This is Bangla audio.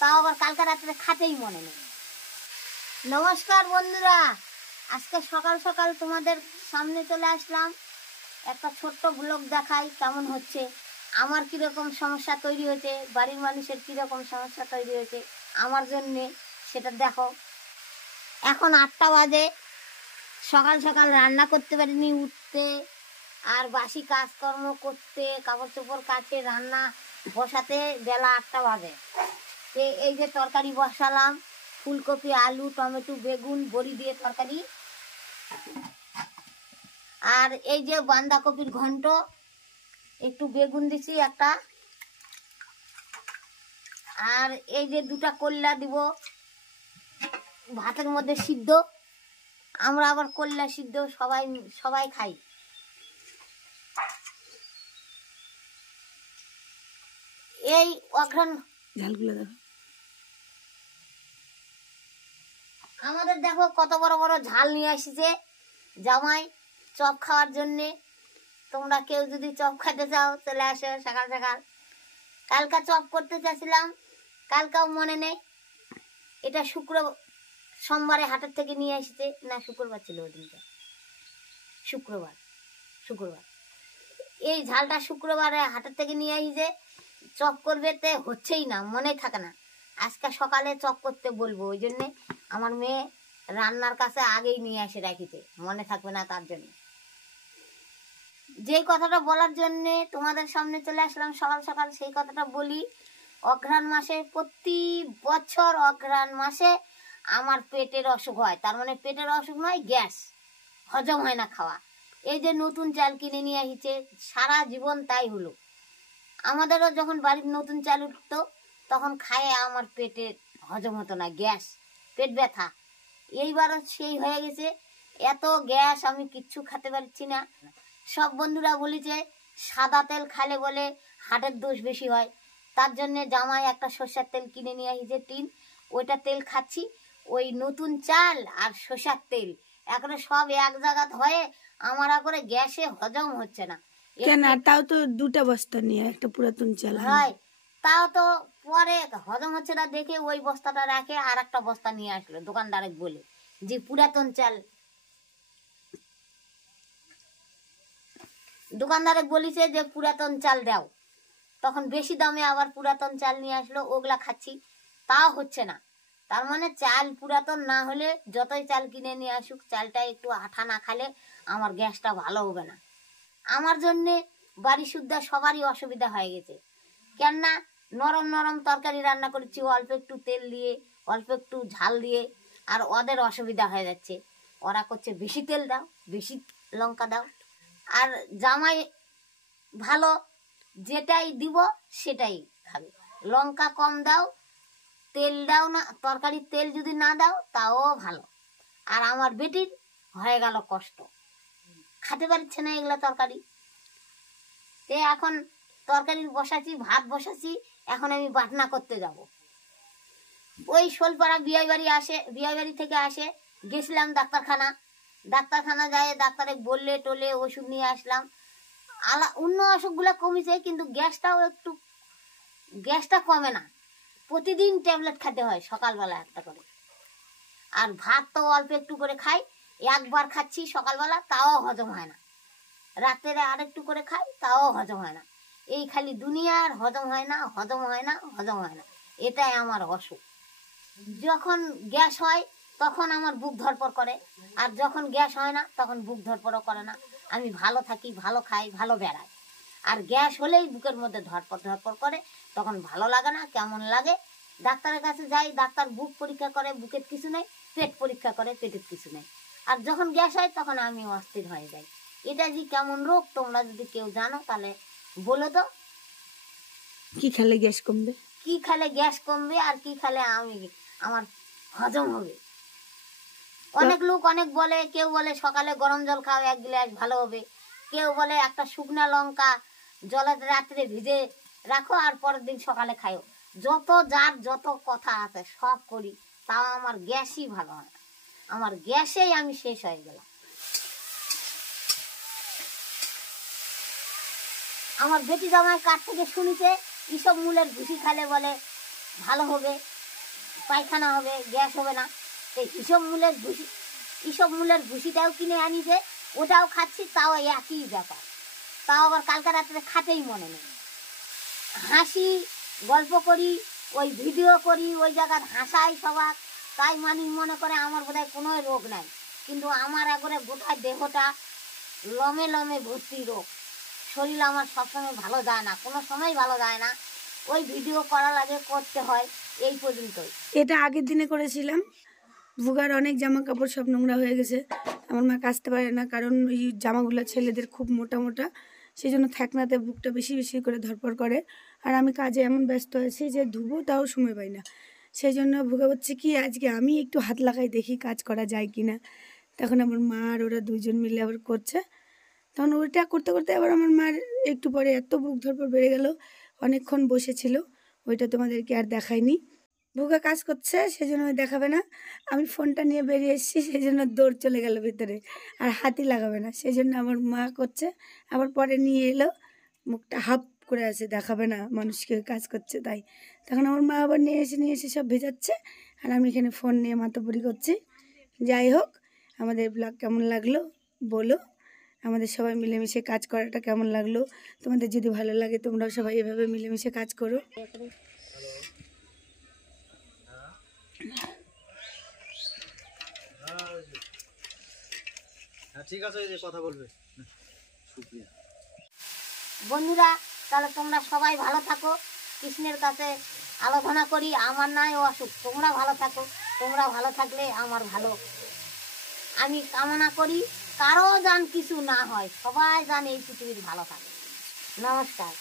তাও আবার কালকে রাত্রে খাতেই মনে নেই। নমস্কার বন্ধুরা, আজকে সকাল সকাল তোমাদের সামনে চলে আসলাম। একটা ছোট্ট ব্লগ দেখাই কেমন হচ্ছে, আমার কীরকম সমস্যা তৈরি হয়েছে, বাড়ির মানুষের কীরকম সমস্যা তৈরি হয়েছে আমার জন্যে, সেটা দেখো। এখন 8টা বাজে, সকাল সকাল রান্না করতে পারিনি, উঠতে আর বাসি কাজকর্ম করতে, কাপড় চোপড় কাচে রান্না বসাতে বেলা 8টা বাজে। এই যে তরকারি বসালাম, ফুলকপি, আলু, টমেটো, বেগুন, বড়ি দিয়ে তরকারি। আর এই যে বাঁধাকপির ঘন্ট, একটু বেগুন দিছি একটা, আর এই যে 2টা কল্লা দিব ভাতের মধ্যে সিদ্ধ। আমরা আবার কল্লা সিদ্ধ সবাই খাই। এই অঘ্রাণ ঝালগুলো দেখো, আমাদের দেখো কত বড় বড় ঝাল নিয়ে আসছে জামাই চপ খাওয়ার জন্যে। তোমরা কেউ যদি চপ খেতে চাও চলে আসো সকাল সকাল। কালকা চপ করতে চাইছিলাম, কালকাও মনে নেই। এটা সোমবারে হাটের থেকে নিয়ে আসছে, না শুক্রবার ছিল ওই দিনটা, শুক্রবার। এই ঝালটা শুক্রবারে হাটের থেকে নিয়ে আসছে, চপ করবে তে হচ্ছেই না, মনে থাকে না। আজকে সকালে চপ করতে বলবো, ওই জন্যে আমার মেয়ে রান্নার কাছে আগেই নিয়ে এসে রাখিতে, মনে থাকবে না তার জন্য। যে কথাটা বলার জন্যে তোমাদের সামনে চলে আসলাম সকাল সকাল, সেই কথাটা বলি। অঘ্রাণ মাসে, প্রতি বছর অঘ্রাণ মাসে আমার পেটের অসুখ হয়। তার মানে পেটের অসুখ নয়, গ্যাস, হজম হয় না খাওয়া। এই যে নতুন চাল কিনে নিয়ে আসছে, সারা জীবন তাই হলো। আমাদেরও যখন বাড়ির নতুন চাল উঠতো তখন খায়ে আমার পেটে হজম হতো না, গ্যাস, পেট ব্যথা। এইবারও সেই হয়ে গেছে, এত গ্যাস, আমি কিচ্ছু খেতে পারছি না। সব বন্ধুরা বলেছে সাদা তেল খালে বলে হার্টের দোষ বেশি হয়। তার জন্যে জামাই একটা সরষের তেল কিনে নিয়ে আসছে টিন, ওইটা তেল খাচ্ছি। ওই নতুন চাল আর সরষের তেল এখন সব এক জায়গা হয়ে আমার করে গ্যাসে হজম হচ্ছে না। কেন? তাও তো 2টা বস্তা নিয়ে একটা পুরাতন চাল হয়, তাও তো পরে হজম হচ্ছে না দেখে ওই বস্তাটা রাখে আর একটা বস্তা নিয়ে আসলো দোকানদারে বলে যে পুরাতন চাল। দোকানদারে বলিছে যে পুরাতন চাল দাও, তখন বেশি দামে আবার পুরাতন চাল নিয়ে আসলো, ওগুলা খাচ্ছি, তাও হচ্ছে না। তার মানে চাল পুরাতন না হলে যতই চাল কিনে নিয়ে আসুক, চালটা একটু আঠা না খালে আমার গ্যাসটা ভালো হবে না। আমার জন্যে বাড়ি সুদ্ধা সবারই অসুবিধা হয়ে গেছে। কেননা নরম নরম তরকারি রান্না করেছি অল্প একটু তেল দিয়ে, অল্প একটু ঝাল দিয়ে, আর ওদের অসুবিধা হয়ে যাচ্ছে। ওরা করছে বেশি তেল দাও, বেশি লঙ্কা দাও। আর জামাই ভালো, যেটাই দিব সেটাই খাবে। লঙ্কা কম দাও, তেল দাও না, তরকারির তেল যদি না দাও তাও ভালো। আর আমার বেটির হয়ে গেল কষ্ট, খেতে পারছে না এগুলা তরকারি। এখন তরকারি বসাচ্ছি, ভাত বসাচ্ছি, এখন আমি বাটনা করতে যাব। ওই শোলপাড়া বিয়ে বাড়ি থেকে আসে গেছিলাম ডাক্তারখানা যায়, ডাক্তারে বললে টোলে ওষুধ নিয়ে আসলাম। অন্য অসুখগুলো কমেছে, কিন্তু গ্যাসটা কমে না। প্রতিদিন ট্যাবলেট খেতে হয় সকালবেলা একটা করে। আর ভাত তো অল্প একটু করে খাই, একবার খাচ্ছি সকালবেলা, তাও হজম হয় না। রাত্রে আরেকটু করে খাই, তাও হজম হয় না। এই খালি দুনিয়ার হজম হয় না। এটাই আমার অসুখ। যখন গ্যাস হয় তখন আমার বুক ধরপড় করে, আর যখন গ্যাস হয় না তখন বুক ধরপড়ও করে না। আমি ভালো থাকি, ভালো খাই, ভালো বেড়াই। আর গ্যাস হলেই বুকের মধ্যে ধরপড় করে, তখন ভালো লাগে না, কেমন লাগে। ডাক্তারের কাছে যাই, ডাক্তার বুক পরীক্ষা করে, বুকের কিছু নেই, পেট পরীক্ষা করে, পেটের কিছু নেই। আর যখন গ্যাস হয় তখন আমি অস্থির হয়ে যাই। এটা যে কেমন রোগ, তোমরা যদি কেউ জানো তাহলে বলো তো। কি খেলে গ্যাস কমবে, আর কি খেলে আমার হজম হবে। অনেক লোক অনেক বলে, কেউ বলে সকালে গরম জল খাও 1 গ্লাস, ভালো হবে। কেউ বলে একটা শুকনা লঙ্কা জলে রাত্রে ভিজে রাখো আর পরের দিন সকালে খাও। যত কথা আছে সব করি, তাও আমার গ্যাসই ভালো হয় না। আমার গ্যাসেই আমি শেষ হয়ে গেলাম। আমার বেটি জামাই কাছ থেকে শুনিছে এইসব মূলের ভুসি খালে বলে ভালো হবে, পায়খানা হবে, গ্যাস হবে না। এই হিসব মূলের ভুসিটাও কিনে আনিছে, ওটাও খাচ্ছি, তাও একই ব্যাপার। তাও আবার কালকে রাত্রে খাতেই মনে নেই। হাসি, গল্প করি, ওই ভিডিও করি, ওই জায়গায় হাসাই সবার, তাই মনে করে আমার বোধহয় কোনো রোগ নাই। কিন্তু আমার একবারে গোটা দেহটা লমে লমে ভর্তি রোগ। শরীর আমার সবসময় ভালো যায় না, কোনো সময় ভালো যায় না। ওই ভিডিও করা লাগে, করতে হয়, এই পর্যন্তই। এটা আগের দিনে করেছিলাম। ভুগার অনেক জামা কাপড় সব নোংরা হয়ে গেছে। আমার মা কাচতে পারে না, কারণ ওই জামাগুলো ছেলেদের খুব মোটা মোটা, সেই জন্য থাকনাতে বুকটা বেশি বেশি করে ধরপড় করে। আর আমি কাজে এমন ব্যস্ত আছি যে ধুবো তাও সময় পাই না। সেই জন্য ভুগা বলছে কি আজকে আমি একটু হাত লাগাই, দেখি কাজ করা যায় কি না। তখন আমার মা আর ওরা দুজন মিলে আবার করছে। তখন ওইটা করতে করতে আবার আমার মার একটু পরে এত বুক ধরপড় বেড়ে গেল, অনেকক্ষণ বসেছিল। ওইটা তোমাদেরকে আর দেখাইনি। ভুগা কাজ করছে, সেই জন্য দেখাবে না। আমি ফোনটা নিয়ে বেরিয়ে এসেছি, সেই জন্য দৌড় চলে গেল ভিতরে, আর হাতই লাগাবে না। সেই জন্য আমার মা করছে, আবার পরে নিয়ে এলো, মুখটা হাফ করে আছে, দেখাবে না মানুষকে কাজ করছে। তাই তখন আমার মা আবার নিয়ে এসে সব ভেজাচ্ছে, আর আমি এখানে ফোন নিয়ে মাতাপুরি করছি। যাই হোক, আমাদের ব্লগ কেমন লাগলো বলো। আমাদের সবাই মিলেমিশে কাজ করাটা কেমন লাগলো। তোমাদের যদি ভালো লাগে তোমরাও সবাই এভাবে মিলেমিশে কাজ করো। ঠিক আছে, কথা বলবে। বন্ধুরা, তাহলে তোমরা সবাই ভালো থাকো। কৃষ্ণের কাছে আরাধনা করি, আমার নাই অসুখ, তোমরা ভালো থাকো। তোমরা ভালো থাকলে আমার ভালো। আমি কামনা করি কারো যেন কিছু না হয়, সবাই যেন এই পৃথিবীর ভালো থাকে। নমস্কার।